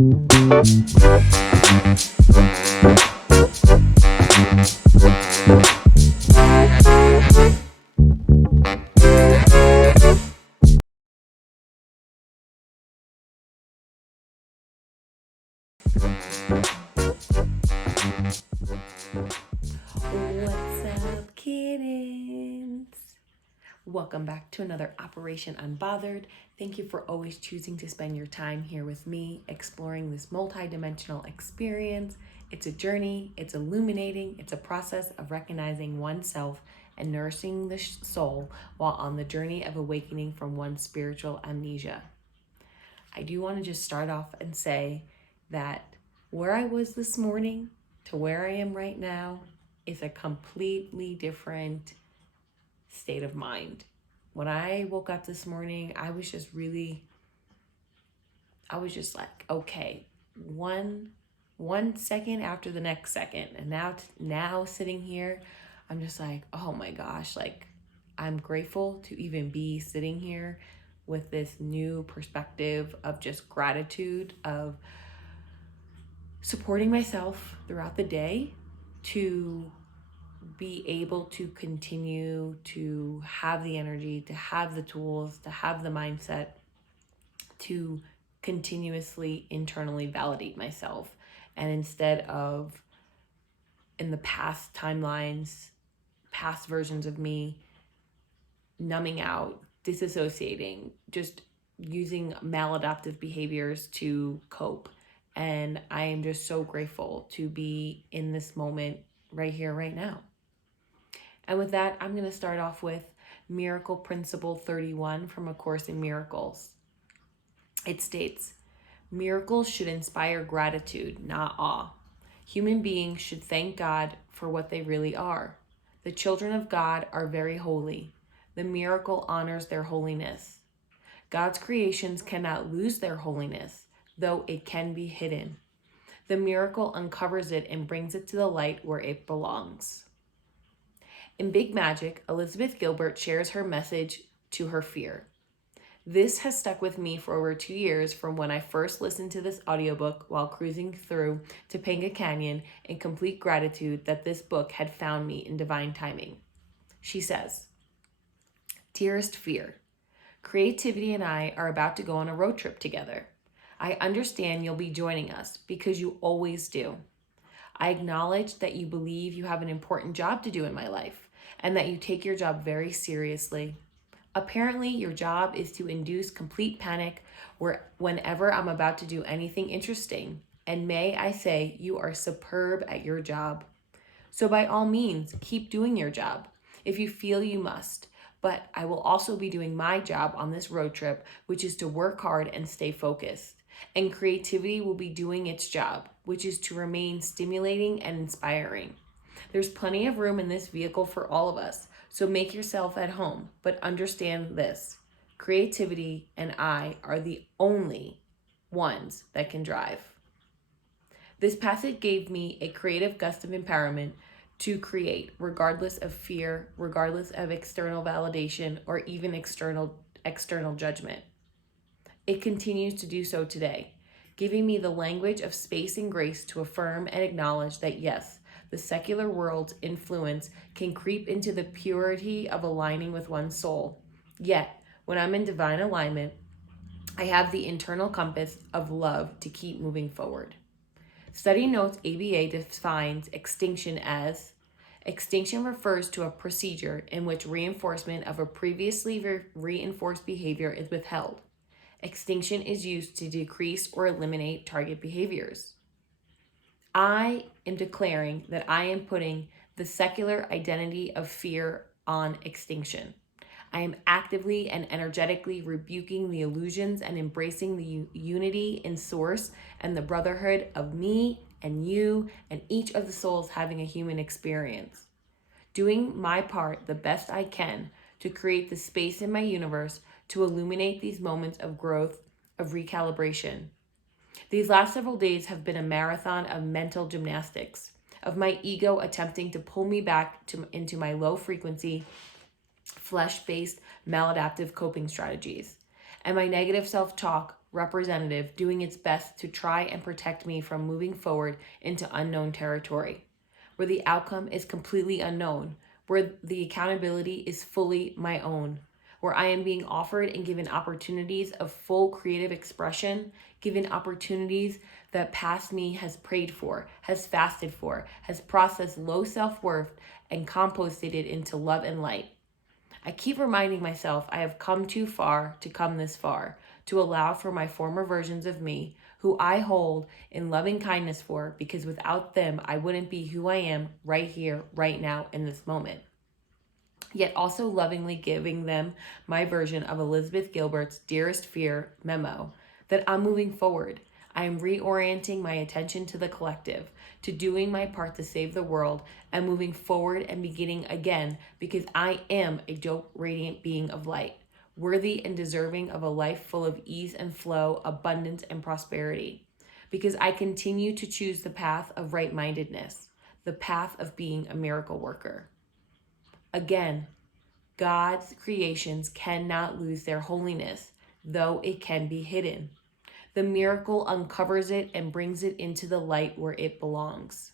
What's up, kittens? Welcome back to another Operation Unbothered. Thank you for always choosing to spend your time here with me, exploring this multi-dimensional experience. It's a journey, it's illuminating, it's a process of recognizing oneself and nourishing the soul while on the journey of awakening from one's spiritual amnesia. I do want to just start off and say that where I was this morning to where I am right now is a completely different state of mind. When I woke up this morning, I was just like, okay, one second after the next second. And now sitting here, I'm just like, oh my gosh, like I'm grateful to even be sitting here with this new perspective of just gratitude, of supporting myself throughout the day, to be able to continue to have the energy, to have the tools, to have the mindset to continuously internally validate myself. And instead of in the past timelines, past versions of me, numbing out, disassociating, just using maladaptive behaviors to cope. And I am just so grateful to be in this moment right here, right now. And with that, I'm going to start off with Miracle Principle 31 from A Course in Miracles. It states, miracles should inspire gratitude, not awe. Human beings should thank God for what they really are. The children of God are very holy. The miracle honors their holiness. God's creations cannot lose their holiness, though it can be hidden. The miracle uncovers it and brings it to the light where it belongs. In Big Magic, Elizabeth Gilbert shares her message to her fear. This has stuck with me for over 2 years from when I first listened to this audiobook while cruising through Topanga Canyon in complete gratitude that this book had found me in divine timing. She says, "Dearest fear, creativity and I are about to go on a road trip together. I understand you'll be joining us because you always do. I acknowledge that you believe you have an important job to do in my life and that you take your job very seriously. Apparently, your job is to induce complete panic whenever I'm about to do anything interesting. And may I say, you are superb at your job. So by all means, keep doing your job if you feel you must. But I will also be doing my job on this road trip, which is to work hard and stay focused. And creativity will be doing its job, which is to remain stimulating and inspiring. There's plenty of room in this vehicle for all of us, so make yourself at home, but understand this. Creativity and I are the only ones that can drive." This passage gave me a creative gust of empowerment to create, regardless of fear, regardless of external validation, or even external judgment. It continues to do so today, giving me the language of space and grace to affirm and acknowledge that yes, the secular world's influence can creep into the purity of aligning with one's soul. Yet, when I'm in divine alignment, I have the internal compass of love to keep moving forward. Study Notes ABA defines extinction as: extinction refers to a procedure in which reinforcement of a previously reinforced behavior is withheld. Extinction is used to decrease or eliminate target behaviors. I am declaring that I am putting the secular identity of fear on extinction. I am actively and energetically rebuking the illusions and embracing the unity in source and the brotherhood of me and you and each of the souls having a human experience. Doing my part the best I can to create the space in my universe to illuminate these moments of growth, of recalibration. These last several days have been a marathon of mental gymnastics, of my ego attempting to pull me back into my low frequency, flesh-based, maladaptive coping strategies, and my negative self-talk representative doing its best to try and protect me from moving forward into unknown territory, where the outcome is completely unknown, where the accountability is fully my own, where I am being offered and given opportunities of full creative expression, given opportunities that past me has prayed for, has fasted for, has processed low self-worth and composted it into love and light. I keep reminding myself I have come too far to come this far, to allow for my former versions of me, who I hold in loving kindness for, because without them, I wouldn't be who I am right here, right now, in this moment. Yet also lovingly giving them my version of Elizabeth Gilbert's Dearest Fear memo, that I'm moving forward. I am reorienting my attention to the collective, to doing my part to save the world, and moving forward and beginning again, because I am a dope, radiant being of light, worthy and deserving of a life full of ease and flow, abundance and prosperity. Because I continue to choose the path of right-mindedness, the path of being a miracle worker. Again, God's creations cannot lose their holiness, though it can be hidden. The miracle uncovers it and brings it into the light where it belongs.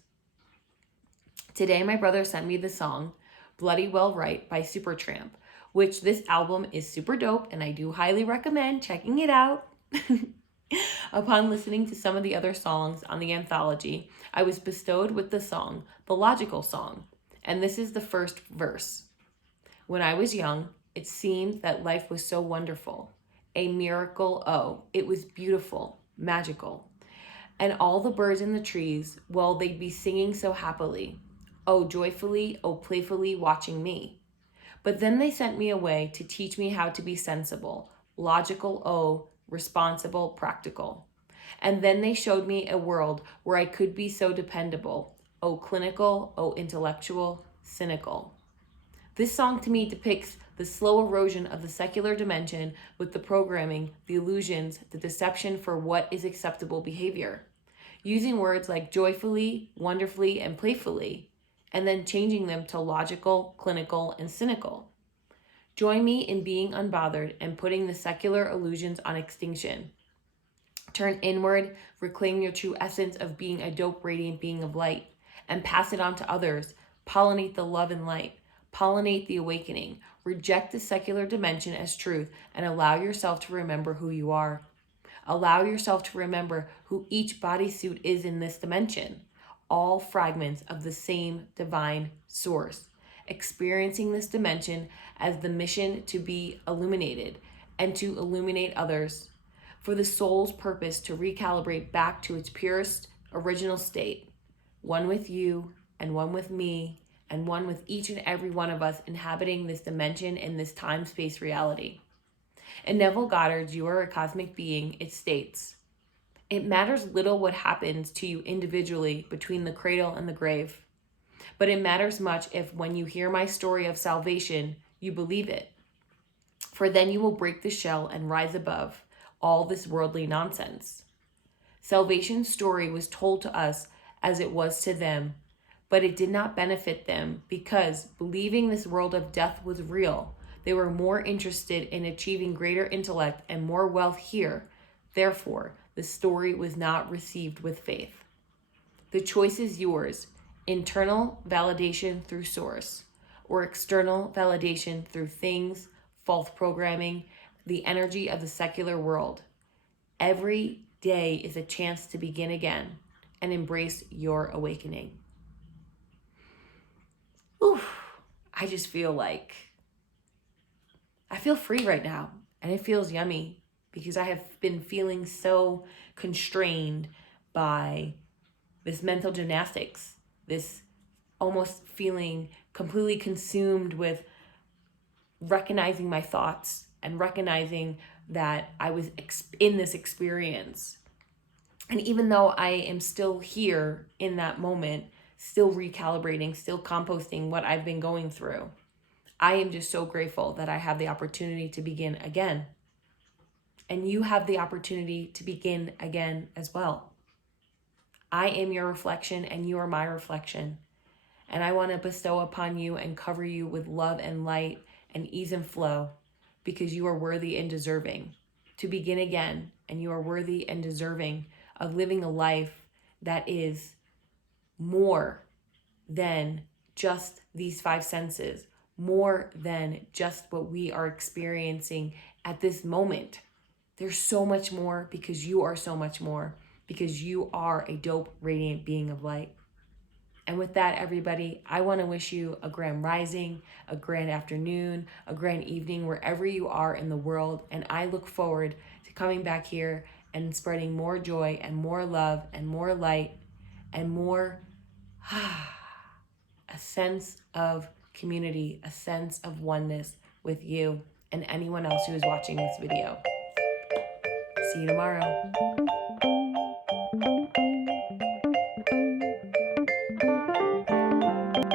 Today, my brother sent me the song Bloody Well Right by SuperTramp, which this album is super dope and I do highly recommend checking it out. Upon listening to some of the other songs on the anthology, I was bestowed with the song, The Logical Song, and this is the first verse. When I was young, it seemed that life was so wonderful. A miracle, oh, it was beautiful, magical. And all the birds in the trees, well, they'd be singing so happily. Oh, joyfully, oh, playfully watching me. But then they sent me away to teach me how to be sensible, logical, oh, responsible, practical. And then they showed me a world where I could be so dependable, oh, clinical, oh, intellectual, cynical. This song to me depicts the slow erosion of the secular dimension with the programming, the illusions, the deception for what is acceptable behavior. Using words like joyfully, wonderfully, and playfully, and then changing them to logical, clinical, and cynical. Join me in being unbothered and putting the secular illusions on extinction. Turn inward, reclaim your true essence of being a dope, radiant being of light, and pass it on to others. Pollinate the love and light. Pollinate the awakening. Reject the secular dimension as truth and allow yourself to remember who you are. Allow yourself to remember who each bodysuit is in this dimension. All fragments of the same divine source. Experiencing this dimension as the mission to be illuminated and to illuminate others. For the soul's purpose to recalibrate back to its purest original state. One with you and one with me, and one with each and every one of us inhabiting this dimension in this time-space reality. In Neville Goddard's You Are a Cosmic Being, it states, it matters little what happens to you individually between the cradle and the grave, but it matters much if when you hear my story of salvation, you believe it. For then you will break the shell and rise above all this worldly nonsense. Salvation's story was told to us as it was to them, but it did not benefit them because believing this world of death was real, they were more interested in achieving greater intellect and more wealth here. Therefore, the story was not received with faith. The choice is yours, internal validation through source, or external validation through things, false programming, the energy of the secular world. Every day is a chance to begin again and embrace your awakening. Oof, I just feel like I feel free right now, and it feels yummy because I have been feeling so constrained by this mental gymnastics, this almost feeling completely consumed with recognizing my thoughts and recognizing that I was in this experience. And even though I am still here in that moment, still recalibrating, still composting what I've been going through, I am just so grateful that I have the opportunity to begin again. And you have the opportunity to begin again as well. I am your reflection and you are my reflection. And I want to bestow upon you and cover you with love and light and ease and flow because you are worthy and deserving. to begin again, and you are worthy and deserving of living a life that is more than just these five senses, more than just what we are experiencing at this moment. There's so much more, because you are so much more, because you are a dope, radiant being of light. And with that, everybody, I want to wish you a grand rising, a grand afternoon, a grand evening, wherever you are in the world. And I look forward to coming back here and spreading more joy and more love and more light and more a sense of community, a sense of oneness with you and anyone else who is watching this video. See you tomorrow.